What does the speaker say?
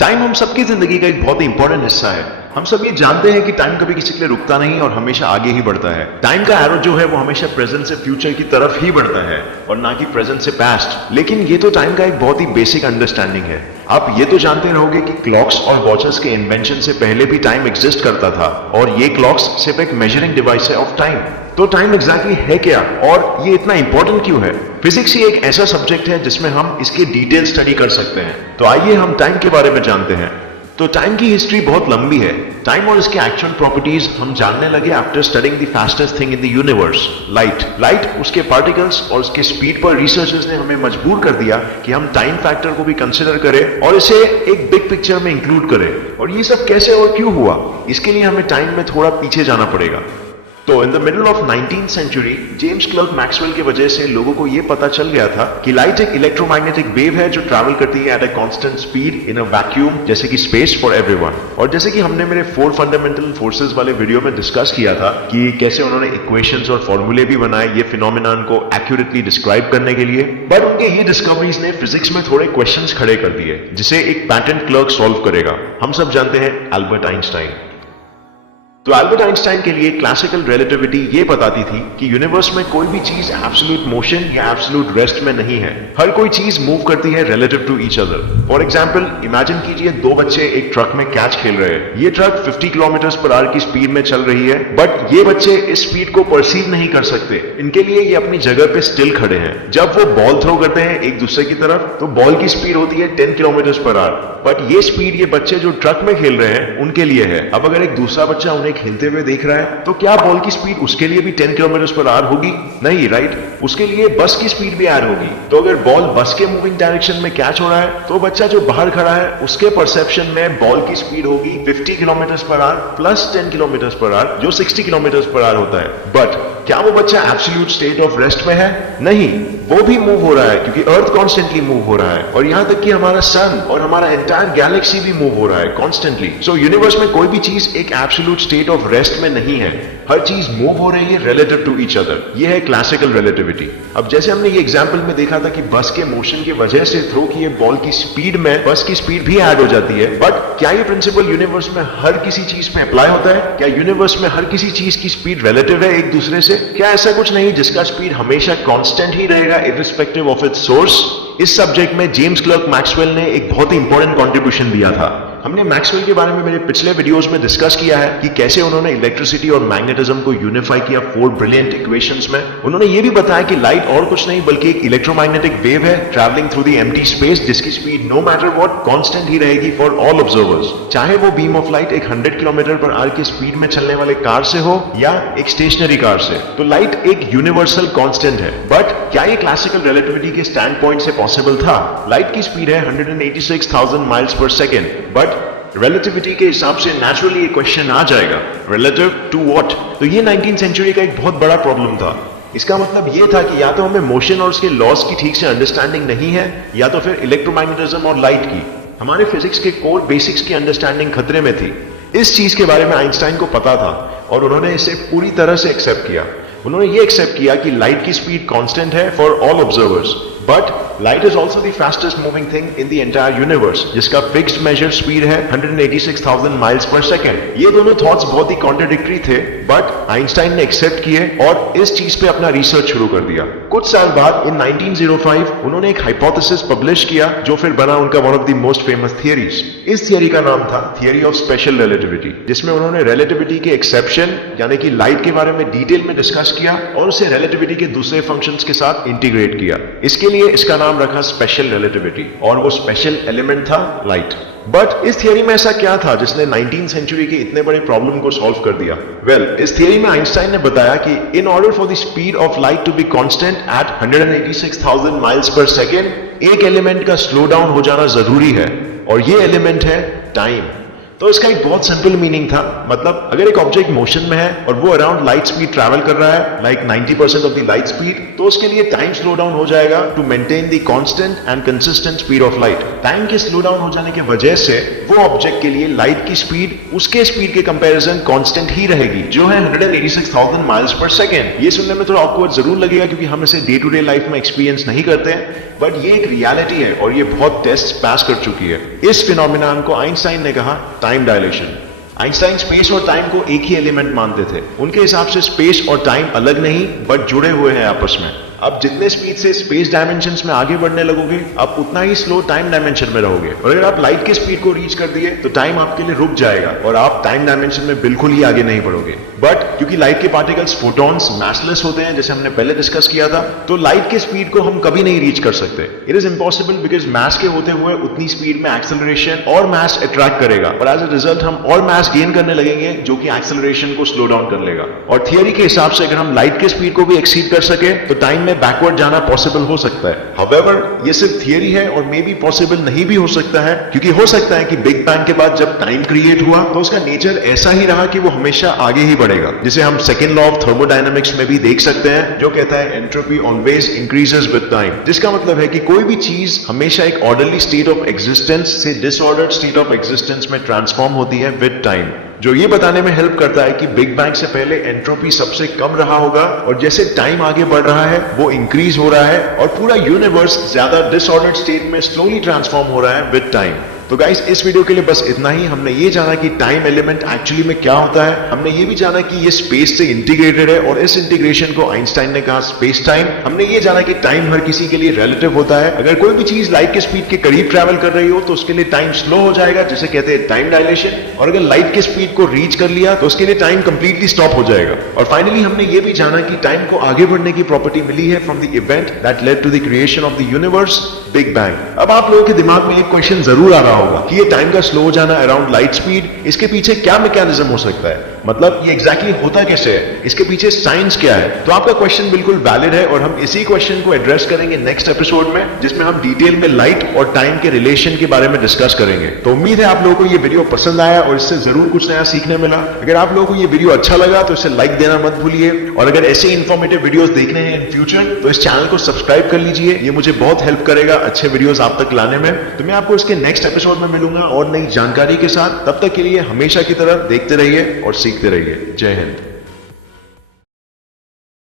Time हम सबकी जिंदगी का एक बहुत ही इंपॉर्टेंट हिस्सा है। हम सब ये जानते हैं कि टाइम कभी किसी के लिए रुकता नहीं और हमेशा आगे ही बढ़ता है। टाइम का एरो जो है वो हमेशा प्रेजेंट से फ्यूचर की तरफ ही बढ़ता है और ना कि प्रेजेंट से पास्ट। लेकिन ये तो टाइम का एक बहुत ही बेसिक अंडरस्टैंडिंग है। आप ये तो जानते रहोगे कि क्लॉक्स और वॉचेस के इन्वेंशन से पहले भी टाइम एग्जिस्ट करता था और ये क्लॉक्स सिर्फ एक मेजरिंग डिवाइस है ऑफ टाइम। तो टाइम एग्जैक्टली है क्या और ये इतना इंपॉर्टेंट क्यों है? फिजिक्स ही एक ऐसा सब्जेक्ट है जिसमें हम इसकी डिटेल स्टडी कर सकते हैं। तो आइए हम टाइम के बारे में जानते हैं। तो टाइम की हिस्ट्री बहुत लंबी है। टाइम और इसके एक्चुअल प्रॉपर्टीज हम जानने लगे after studying the fastest thing in the universe, light, उसके पार्टिकल्स और उसके स्पीड पर रिसर्चर्स ने हमें मजबूर कर दिया कि हम टाइम फैक्टर को भी कंसिडर करें और इसे एक बिग पिक्चर में इंक्लूड करें। और ये सब कैसे और क्यों हुआ, इसके लिए हमें टाइम में थोड़ा पीछे जाना पड़ेगा। तो in the middle of 19th century James Clerk Maxwell की वजह से लोगों को यह पता चल गया था कि लाइट एक इलेक्ट्रोमैग्नेटिक वेव है जो ट्रैवल करती है at a constant speed in a vacuum, जैसे कि स्पेस फॉर एवरीवन। और जैसे कि हमने मेरे 4 फंडामेंटल फोर्सेस वाले वीडियो में डिस्कस किया था कि कैसे उन्होंने इक्वेशंस और फॉर्मूले भी बनाए ये फिनोमेनन को एक्यूरेटली डिस्क्राइब करने के लिए। बट उनके ये डिस्कवरीज ने फिजिक्स में थोड़े क्वेश्चंस खड़े कर दिए जिसे एक पैटेंट क्लर्क सॉल्व करेगा। हम सब जानते हैं अल्बर्ट आइंस्टाइन। तो अल्बर्ट आइंस्टाइन के लिए क्लासिकल रिलेटिविटी ये बताती थी कि यूनिवर्स में कोई भी चीज एब्सोल्यूट मोशन या एब्सोल्यूट रेस्ट में नहीं है। हर कोई चीज मूव करती है relative to each other. For example imagine कीजिए 2 बच्चे एक ट्रक में कैच खेल रहे हैं। ये ट्रक 50 किलोमीटर पर आवर की स्पीड में चल रही है, बट ये बच्चे इस स्पीड को परसीव नहीं कर सकते। इनके लिए ये अपनी जगह पे स्टिल खड़े हैं। जब वो बॉल थ्रो करते हैं एक दूसरे की तरफ तो बॉल की स्पीड होती है 10 किलोमीटर पर आवर, बट ये स्पीड ये बच्चे जो ट्रक में खेल रहे हैं उनके लिए है। अब अगर एक दूसरा बच्चा उन्हें खेलते हुए देख रहा है तो क्या बॉल की स्पीड उसके लिए भी 10 किलोमीटर पर आवर होगी? नहीं, राइट? उसके लिए बस की स्पीड भी ऐड होगी। तो अगर बॉल बस के मूविंग डायरेक्शन में कैच हो रहा है तो बच्चा जो बाहर खड़ा है उसके परसेप्शन में बॉल की स्पीड होगी 50 kilometre per hour plus 10 kilometre per hour जो 60 किलोमीटर पर आवर होता है। बट क्या वो बच्चा एब्सोल्यूट स्टेट ऑफ रेस्ट में है? नहीं, वो भी मूव हो रहा है क्योंकि अर्थ कॉन्स्टेंटली मूव हो रहा है और यहां तक कि हमारा सन और हमारा एंटायर गैलेक्सी भी मूव हो रहा है कॉन्स्टेंटली। सो यूनिवर्स में कोई भी चीज एक एब्सोल्यूट स्टेट ऑफ रेस्ट में नहीं है। हर चीज मूव हो रही है रिलेटिव टू ईच अदर। ये है क्लासिकल रिलेटिविटी। अब जैसे हमने ये एग्जांपल में देखा था कि बस के मोशन की वजह से थ्रो किए बॉल की स्पीड में बस की स्पीड भी ऐड हो जाती है, बट क्या ये प्रिंसिपल यूनिवर्स में हर किसी चीज में अप्लाई होता है? क्या यूनिवर्स में हर किसी चीज की स्पीड रिलेटिव है एक दूसरे से? क्या ऐसा कुछ नहीं जिसका स्पीड हमेशा कांस्टेंट ही रहेगा इररिस्पेक्टिव ऑफ इट्स सोर्स? इस सब्जेक्ट में जेम्स क्लर्क मैक्सवेल ने एक बहुत ही इंपॉर्टेंट कंट्रीब्यूशन दिया था। हमने मैक्सवेल के बारे में मेरे पिछले वीडियोस में डिस्कस किया है कि कैसे उन्होंने इलेक्ट्रिसिटी और मैग्नेटिज्म को यूनिफाई किया 4 ब्रिलियंट इक्वेशंस में। उन्होंने ये भी बताया कि लाइट और कुछ नहीं बल्कि एक इलेक्ट्रोमैग्नेटिक वेव है travelling through the empty space जिसकी speed no matter what constant ही रहेगी फॉर ऑल ऑब्जर्वर्स, चाहे वो बीम ऑफ लाइट एक 100 किलोमीटर पर आवर की स्पीड में चलने वाले कार से हो या एक स्टेशनरी कार से। तो लाइट एक यूनिवर्सल कांस्टेंट है। बट क्या ये क्लासिकल रिलेटिविटी के स्टैंड पॉइंट से पॉसिबल था? लाइट की स्पीड है 186,000 miles per second, but relativity के हिसाब से नेचुरली ये क्वेश्चन आ जाएगा, रिलेटिव टू व्हाट? तो ये 19th सेंचुरी का एक बहुत बड़ा प्रॉब्लम था। इसका मतलब ये था कि या तो हमें मोशन और उसके लॉस की ठीक से अंडरस्टैंडिंग नहीं है या तो फिर इलेक्ट्रोमैग्नेटिज्म और लाइट की, हमारे फिजिक्स के कोर बेसिक्स की अंडरस्टैंडिंग खतरे में थी। इस चीज के बारे में आइंस्टाइन को पता था और उन्होंने इसे पूरी तरह से एक्सेप्ट किया। उन्होंने ये एक्सेप्ट किया कि लाइट की स्पीड कांस्टेंट है for all observers, but light is also the fastest moving thing in the entire universe जिसका फिक्स्ड मेजर स्पीड है 186,000 माइल्स पर सेकेंड। ये दोनों थॉट्स बहुत ही कॉन्ट्राडिक्टरी थे, बट आइंस्टाइन ने एक्सेप्ट किए और इस चीज पे अपना रिसर्च शुरू कर दिया। कुछ साल बाद इन 1905 उन्होंने एक हाइपोथेसिस पब्लिश किया जो फिर बना उनका one of the most famous theories. इस थियरी का नाम था थियरी ऑफ स्पेशल रिलेटिविटी, जिसमें उन्होंने रिलेटिविटी के एक्सेप्शन यानी कि लाइट के बारे में डिटेल में डिस्कस किया और उसे रिलेटिविटी के दूसरे फंक्शंस के साथ इंटीग्रेट किया। इसके लिए इसका नाम रखा स्पेशल रिलेटिविटी और वो स्पेशल एलिमेंट था लाइट। बट इस थियरी में ऐसा क्या था जिसने 19th सेंचुरी के इतने बड़े प्रॉब्लम को सॉल्व कर दिया? वेल, इस थियरी में आइंस्टाइन ने बताया कि in order for the speed of light to be constant at 186,000 miles per second एक एलिमेंट का स्लो डाउन हो जाना जरूरी है और ये एलिमेंट है टाइम। तो इसका एक बहुत सिंपल मीनिंग था, मतलब अगर एक ऑब्जेक्ट मोशन में है और वो अराउंड लाइट स्पीड ट्रैवल कर रहा है, like 90% of the light speed, तो उसके लिए टाइम स्लो डाउन हो जाएगा to maintain the constant and consistent speed of light. Time के स्लो डाउन हो जाने की वजह से वो ऑब्जेक्ट के लिए लाइट की स्पीड उसके स्पीड के कंपैरिजन कांस्टेंट ही रहेगी, जो है 186,000 माइल्स पर सेकेंड। ये सुनने में थोड़ा ऑकवर्ड जरूर लगेगा क्योंकि हम इसे डे टू डे लाइफ में एक्सपीरियंस नहीं करते हैं, बट ये एक रियलिटी है और ये बहुत टेस्ट पास कर चुकी है। इस फिनोमिनन को आइंस्टाइन ने कहा टाइम डायलेशन। आइंस्टाइन स्पेस और टाइम को एक ही एलिमेंट मानते थे। उनके हिसाब से स्पेस और टाइम अलग नहीं बट जुड़े हुए हैं आपस में। अब जितने स्पीड से स्पेस डायमेंशंस में आगे बढ़ने लगोगे, आप उतना ही स्लो टाइम डायमेंशन में रहोगे। और अगर आप लाइट के स्पीड को रीच कर दिए तो टाइम आपके लिए रुक जाएगा और आप टाइम डायमेंशन में बिल्कुल ही आगे नहीं बढ़ोगे। बट क्योंकि लाइट के पार्टिकल्स फोटॉन्स मासलेस होते हैं, जैसे हमने पहले डिस्कस किया था, तो लाइट के स्पीड को हम कभी नहीं रीच कर सकते। It is impossible because mass के होते हुए उतनी स्पीड में एक्सेलरेशन और मास अट्रैक्ट करेगा और एज अ रिजल्ट हम और मास गेन करने लगेंगे जो कि एक्सेलरेशन को स्लो डाउन कर लेगा। और थियरी के हिसाब से अगर हम लाइट के स्पीड को भी एक्सीड कर सके तो टाइम में बैकवर्ड जाना पॉसिबल हो सकता है। However, ये सिर्फ थियरी है और मे बी पॉसिबल नहीं भी हो सकता है, क्योंकि हो सकता है कि बिग बैंग के बाद जब टाइम क्रिएट हुआ तो उसका नेचर ऐसा ही रहा कि वो हमेशा आगे ही बढ़ेगा, जिसे हम सेकेंड लॉ ऑफ थर्मोडायनामिक्स में भी देख सकते हैं, जो कहता है entropy always increases with time. जिसका मतलब है कि कोई भी चीज हमेशा एक ऑर्डरली स्टेट ऑफ एग्जिस्टेंस से डिसऑर्डर्ड स्टेट ऑफ एग्जिस्टेंस में ट्रांसफॉर्म होती है विद टाइम, जो ये बताने में हेल्प करता है कि बिग बैंग से पहले एंट्रोपी सबसे कम रहा होगा और जैसे टाइम आगे बढ़ रहा है वो इंक्रीज हो रहा है और पूरा यूनिवर्स ज्यादा डिसऑर्डर्ड स्टेट में स्लोली ट्रांसफॉर्म हो रहा है विद टाइम। तो गाइस, इस वीडियो के लिए बस इतना ही। हमने ये जाना कि टाइम एलिमेंट एक्चुअली में क्या होता है, हमने ये भी जाना कि ये स्पेस से इंटीग्रेटेड है और इस इंटीग्रेशन को आइंस्टाइन ने कहा स्पेस टाइम। हमने ये जाना कि टाइम हर किसी के लिए रिलेटिव होता है। अगर कोई भी चीज लाइट के स्पीड के करीब ट्रैवल कर रही हो तो उसके लिए टाइम स्लो हो जाएगा, जिसे कहते हैं टाइम डायलेशन, और अगर लाइट के स्पीड को रीच कर लिया तो उसके लिए टाइम कंप्लीटली स्टॉप हो जाएगा। और फाइनली हमने ये भी जाना कि टाइम को आगे बढ़ने की प्रॉपर्टी मिली है from the event that led to the creation of the universe, big bang. अब आप लोगों के दिमाग में एक क्वेश्चन जरूर आ रहा होगा कि ये टाइम का स्लो हो जाना अराउंड लाइट स्पीड, इसके पीछे क्या मैकेनिज्म हो सकता है, मतलब ये एग्जैक्टली होता कैसे है, इसके पीछे साइंस क्या है। तो आपका क्वेश्चन बिल्कुल वैलिड है और हम इसी क्वेश्चन को एड्रेस करेंगे नेक्स्ट एपिसोड में, जिसमें हम डिटेल में लाइट और टाइम के रिलेशन के बारे में डिस्कस करेंगे। तो उम्मीद है आप लोगों को ये वीडियो पसंद आया और इससे जरूर कुछ नया सीखने मिला। अगर आप लोगों को ये वीडियो अच्छा लगा तो इसे लाइक देना मत भूलिए, और अगर ऐसे इंफॉर्मेटिव वीडियोस देखने हैं इन फ्यूचर तो इस चैनल को सब्सक्राइब कर लीजिए। ये मुझे बहुत हेल्प करेगा अच्छे वीडियोस आप तक लाने में। तो मैं आपको इसके नेक्स्ट एपिसोड में मिलूंगा और नई जानकारी के साथ। तब तक के लिए हमेशा की तरह देखते रहिए और सीखते रहिए। जय हिंद।